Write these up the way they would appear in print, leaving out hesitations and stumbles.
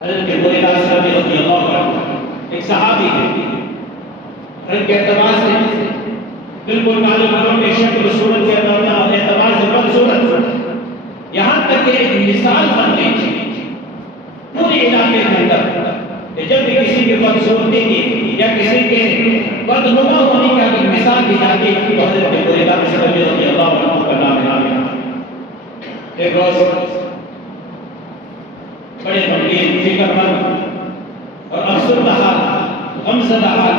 حضرت رضی اللہ عنہ ایک صحابی تھے، ان کے اعتبار سے بالکل معلوم کروں کہ شکل صورت کے اعتبار سے بدصورت، یہاں تک کہ ایک مثال بن گئی تھی پورے علاقے کے اندر کہ جب بھی کسی کی بدصورتی کی یا کسی کے بدنما ہونے کی اگر مثال دی جاتی تو حضرت رضی اللہ عنہ کا نام آیا۔ ایک روز بڑے غمگین، فکر مند اور افسردہ حال، غمزدہ حال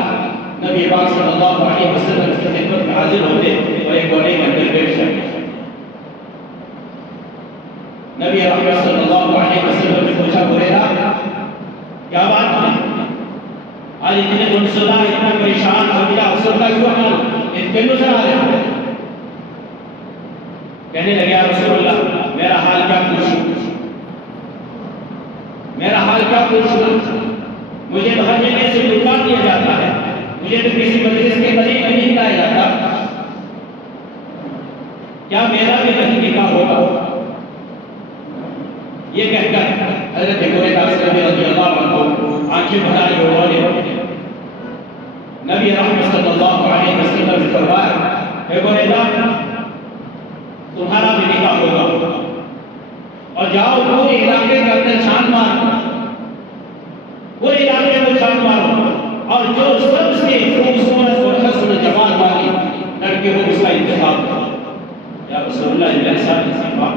نبی پاک صلی اللہ علیہ وسلم کی خدمت میں حاضر ہوتے اور ایک کونے کے اندر بیٹھ جاتے۔ نبی اکرم صلی اللہ علیہ وسلم نے پوچھا، ہریرہ کیا بات ہے؟ آج اتنے غمزدہ، اتنا پریشان، غمزدہ، افسردہ کیوں حال؟ اتنے نظر آ رہے ہیں؟ کہنے لگے، یا رسول اللہ میرا حال کیا پوچھوں، میرا حال کیا پوچھوں، مجھے تو ہر جگہ سے دکان دیا جاتا ہے، مجھے تو کسی مجلس کے قریب نہیں لایا جاتا، کیا میرا بھی کہیں نکاح ہوگا؟ یہ کہہ کر حضرت رضی اللہ عنہ آنکھیں بھرائی اور رونے لگے۔ نبی رحمت صلی اللہ علیہ وسلم نے فرمایا، اے بریدہ تمہارا بھی نکاح ہوگا، اور جاؤ پورے علاقے کے اندر چھان مارو، پورے علاقے میں چھان مارو، اور جو سب سے خوبصورت اور حسن جمال والی لڑکے ہو اس کا انتخاب کرو۔ یا رسول اللہ میرے ساتھ اسی بات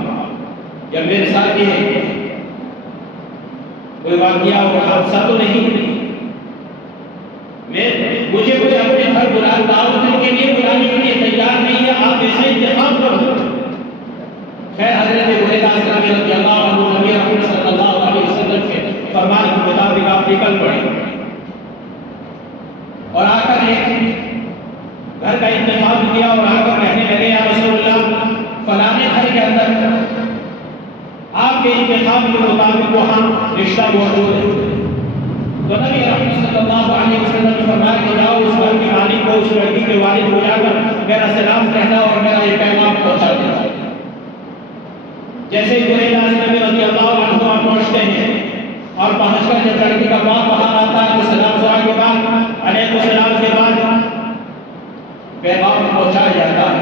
یا میرے ساتھ یہ ہے کوئی واقعہ اور حادثہ تو نہیں، مجھے کوئی اپنے گھر دعوت کے لیے بلانے کے لیے تیار نہیں ہے، آپ ایسا انتخاب کرو۔ خیر حضرت رضی اللہ عنہ نبی اکرم صلی اللہ علیہ وسلم کے فرمان کے مطابق آپ نکل پڑے اور آ کر ایک گھر کا انتخاب کیا اور آ کر کہنے لگے، یا رسول اللہ فلانے گھر کے اندر آپ کے انتخاب کے مطابق وہاں رشتہ موجود ہے۔ تو نبی اکرم صلی اللہ علیہ وسلم نے فرمایا کہ جاؤ اس گھر کے مالک کو، اس لڑکی کے والد کو جا کر میرا سلام کہنا اور میرا یہ پیغام پہنچا دینا۔ جیسے نبی رضی اللہ عنہ پہنچتے ہیں اور پہنچ کر جب لڑکی کا باپ وہاں آتا ہے تو سلام دعا کے بعد علیکم السلام کے بعد پیغام پہنچایا جاتا ہے،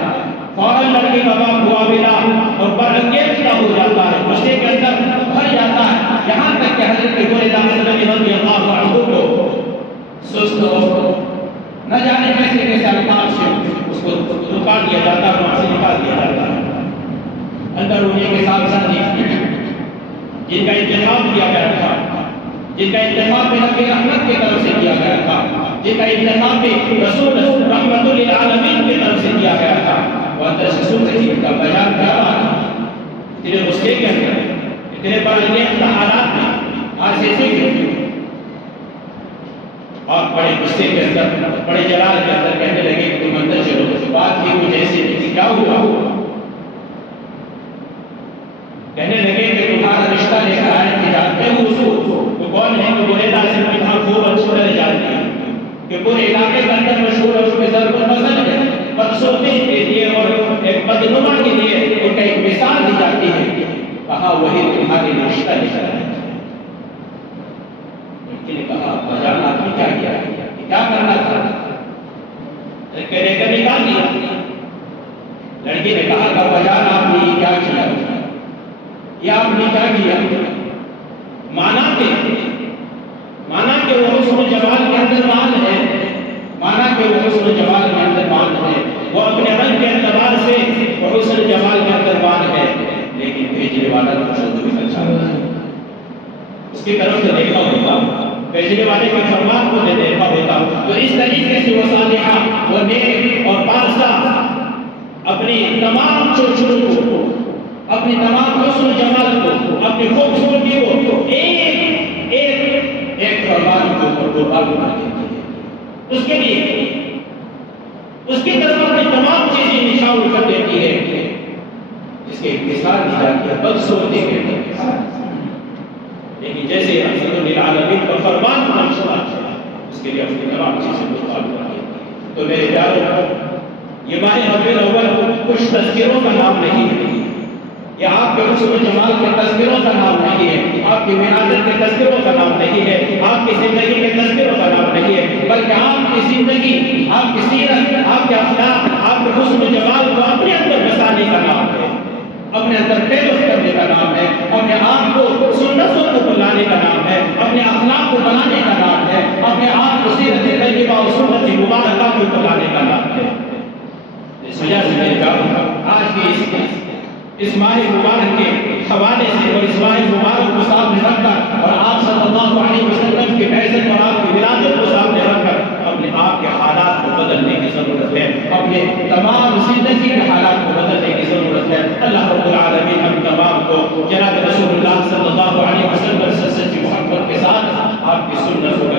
فوراً لڑکی کا باپ ہوا ملا اور برانگیزہ ہو جاتا ہے، غصے کے اندر بھر جاتا ہے، یہاں تک کہ حضرت نبی رضی اللہ عنہ کو سست ہو نہ جانے کیسے کیسے الفاظ سے اس کو رکا دیا جاتا ہے، وہاں سے نکال دیا جاتا ہے۔ اندر ہونے کے ساتھ ساتھ جن کا انتخاب کیا گیا تھا، جن کا انتخاب نبی رحمت کی طرف سے کیا گیا تھا، جن کا انتخاب رسول رحمت للعالمین کی طرف سے کیا گیا تھا، وہ اندر سے سن رہی کا بیان کیا رہا ہے، اتنے غصے کے اندر، اتنے برانگیزہ حالات میں آج ایسے ہی اور بڑے غصے کے اندر، بڑے جلال کے اندر کہنے لگے کہ تم اندر چلو، بات ہی کچھ ایسی نہیں، کیا ہوا؟ کہنے لگے کہ تمہارا رشتہ لے کر آئے کہ جانتے ہو اس کو، وہ کون ہے؟ کہ بولے داسم کی تھا خوب اچھی طرح جانتے ہیں کہ پورے علاقے کے اندر مشہور ہے، اس کے ضرور پسند ہے، بدصورتی کے لیے اور ایک بدنما کے لیے ان کا ایک مثال دی جاتی ہے۔ کہا وہی تمہارے رشتہ لے کر آئے۔ لڑکی نے کہا بجان آپ نے کیا کیا، کیا کرنا تھا؟ لے کر نکال دیا۔ لڑکی نے کہا کہ بجان آپ نے کیا کیا، یا آپ نے کیا کیا؟ مانا کہ وہ حسن و جمال کے اندر مان ہے، مانا کہ وہ حسن و جمال کے اندر مان ہے، وہ اپنے رنگ کے اعتبار سے وہ حسن و جمال کے اندر مان ہے، لیکن بھیجنے والا تو شد بھی اچھا ہے، اس کی طرف سے دیکھا ہوتا، بھیجنے والے کے فرمان کو دیکھا ہوتا، تو اس طریقے سے وہ صالحہ، وہ نیک اور پارسا اپنی تمام چوچوں کو، اپنی تمام حسن و جمال کو، اپنی خوبصورتی کو ایک فرمان کے اوپر قربان بنا دیتی ہے، اس کے لیے اس کی طرف اپنی تمام چیزیں نشان کر دیتی ہے، جس کے مثال دی جاتی ہے بدصورتی کے ساتھ۔ لیکن جیسے رحمت للعالمین کا فرمان منصوبہ ہے، اس کے لیے اپنی تمام چیزیں قربان بنا دیتی ہے۔ تو میرے پیاروں، یہ ماہ ربیع الاول کچھ تذکروں کا نام نہیں ہے، یہ آپ کے حسن و جمال کے تذکروں کا نام نہیں ہے، آپ کی ولادت کے تذکروں کا نام نہیں ہے، آپ کی زندگی کے تذکروں کا نام نہیں ہے، بلکہ آپ کی زندگی، آپ کی سیرت، آپ کے اخلاق، آپ کے حسن و جمال کو اپنے اندر بسانے کا نام ہے، اپنے اندر پیوست کرنے کا نام ہے، اپنے آپ کو سنتوں کو لانے کا نام ہے، اپنے اخلاق کو بنانے کا نام ہے، اپنے آپ کو سیرت طیبہ و سنت مبارکہ کو بنانے کا نام ہے۔ اس وجہ سے میں چاہوں گا آج کی اس ماہ مبارک کے حوالے سے اور اس ماہ مبارک کو سامنے رکھ کر اور آپ صلی اللہ علیہ وسلم کی بعثت اور آپ کی ولادت کو سامنے رکھ کر اپنے آپ کے حالات کو بدلنے کی ضرورت ہے، اپنے تمام زندگی کے حالات کو بدلنے کی ضرورت ہے۔ اللہ رب العالمین ہم تمام کو جناب رسول اللہ صلی اللہ علیہ وسلم سے سچی محبت کے ساتھ آپ کی سنت